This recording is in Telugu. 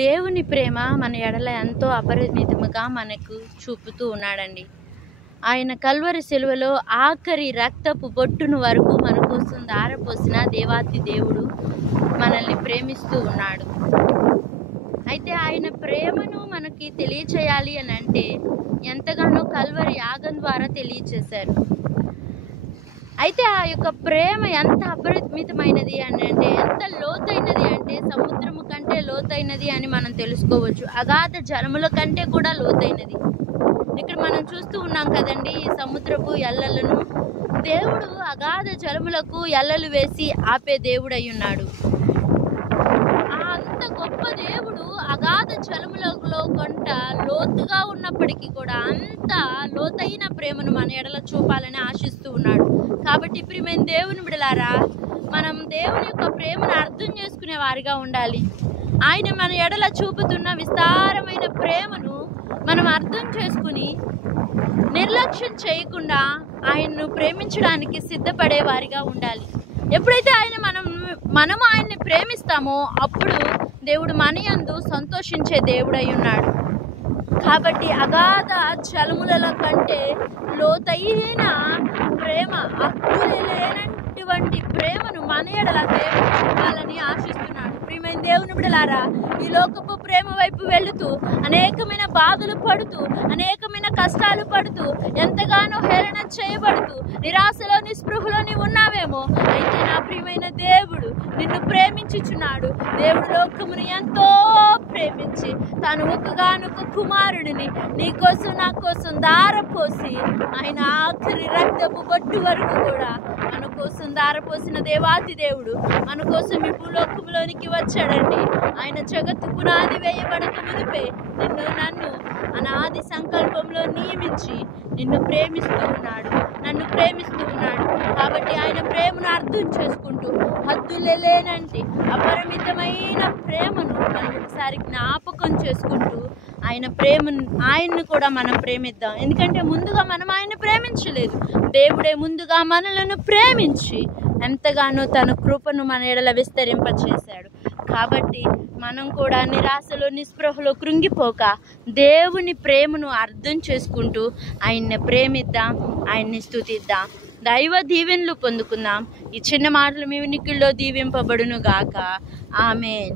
దేవుని ప్రేమ మన ఎడల ఎంతో అపరిమితముగా మనకు చూపుతూ ఉన్నాడండి. ఆయన కల్వరి సిలువలో ఆఖరి రక్తపు బొట్టును వరకు మన కోసం ధారపోసిన దేవాతి దేవుడు మనల్ని ప్రేమిస్తూ ఉన్నాడు. అయితే ఆయన ప్రేమను మనకి తెలియచేయాలి అని అంటే ఎంతగానో కల్వరి యాగం ద్వారా తెలియచేశారు. అయితే ఆ యొక్క ప్రేమ ఎంత అపరిమితమైనది అని అంటే, ఎంత లోతైనది అంటే సముద్రము కంటే లోతైనది అని మనం తెలుసుకోవచ్చు. అగాధ జలముల కంటే కూడా లోతైనది. ఇక్కడ మనం చూస్తూ ఉన్నాం కదండి ఈ సముద్రపు ఎల్లలను. దేవుడు అగాధ జలములకు ఎల్లలు వేసి ఆపే దేవుడు అయి ఉన్నాడు. అంత గొప్ప దేవుడు అగాధ జలములలో కొంట లోతుగా ఉన్నప్పటికీ కూడా అంత లోతైన ప్రేమను మన ఎడల చూపాలని ఆశిస్తూ ఉన్నాడు. కాబట్టి ప్రియమైన దేవుని బిడ్డలారా, మనం దేవుని యొక్క ప్రేమను అర్థం చేసుకునే వారిగా ఉండాలి. ఆయన మన ఎడల చూపుతున్న విస్తారమైన ప్రేమను మనం అర్థం చేసుకుని నిర్లక్ష్యం చేయకుండా ఆయన్ను ప్రేమించడానికి సిద్ధపడే వారిగా ఉండాలి. ఎప్పుడైతే మనము ఆయన్ని ప్రేమిస్తామో అప్పుడు దేవుడు మన యందు సంతోషించే దేవుడై ఉన్నాడు. కాబట్టి అగాధ జలముల కంటే లోతైన ప్రేమ, అద్భుతమైనటువంటి ప్రేమను మన ఎడల దేవుడు చూపాలని ఆశిస్తున్నాడు. ప్రియమైన దేవుని బిడ్డలారా, ఈ లోకపు ప్రేమ వైపు వెళుతూ అనేకమైన బాధలు పడుతూ, అనేకమైన కష్టాలు పడుతూ, ఎంతగానో హేళన చేయబడుతూ నిరాశలో నిస్పృహలోని ఉన్నావేమో. అయితే నా ప్రియమైన దేవుడు నిన్ను ప్రేమించుచున్నాడు. దేవుడు లోకమును ఎంతో ప్రేమించి తాను ఒక్కగానొక్క కుమారుడిని నీకోసం నా కోసం ధారపోసి, ఆయన ఆఖరి రక్తపు బొట్టు వరకు కూడా మన కోసం ధారపోసిన దేవాతి దేవుడు మన కోసం ఈ భూలోకంలోనికి వచ్చాడండి. ఆయన జగత్తు పునాది వేయబడక మునిపే నిన్ను నన్ను అనాది సంకల్పంలో నియమించి నిన్ను ప్రేమిస్తూ ఉన్నాడు, నన్ను ప్రేమిస్తూ ఉన్నాడు. కాబట్టి ఆయన ప్రేమను అర్థం చేసుకుంటూ హద్దులే లేనంటే అపరిమితమైన ప్రేమను మనం ఒకసారి జ్ఞాపకం చేసుకుంటూ ఆయన్ని కూడా మనం ప్రేమిద్దాం. ఎందుకంటే ముందుగా మనం ఆయన్ని ప్రేమించలేదు. దేవుడే ముందుగా మనలను ప్రేమించి ఎంతగానో తన కృపను మన ఎడల విస్తరింపచేశాడు. కాబట్టి మనం కూడా నిరాశలో నిస్పృహలో కృంగిపోక దేవుని ప్రేమను అర్థం చేసుకుంటూ ఆయన్ని ప్రేమిద్దాం, ఆయన్ని స్తుతిద్దాం. దైవ దీవెనలు పొందుకుందాం. ఈ చిన్న మాటలు మీ వినికిల్లో దీవింపబడును గాక. ఆమేన్.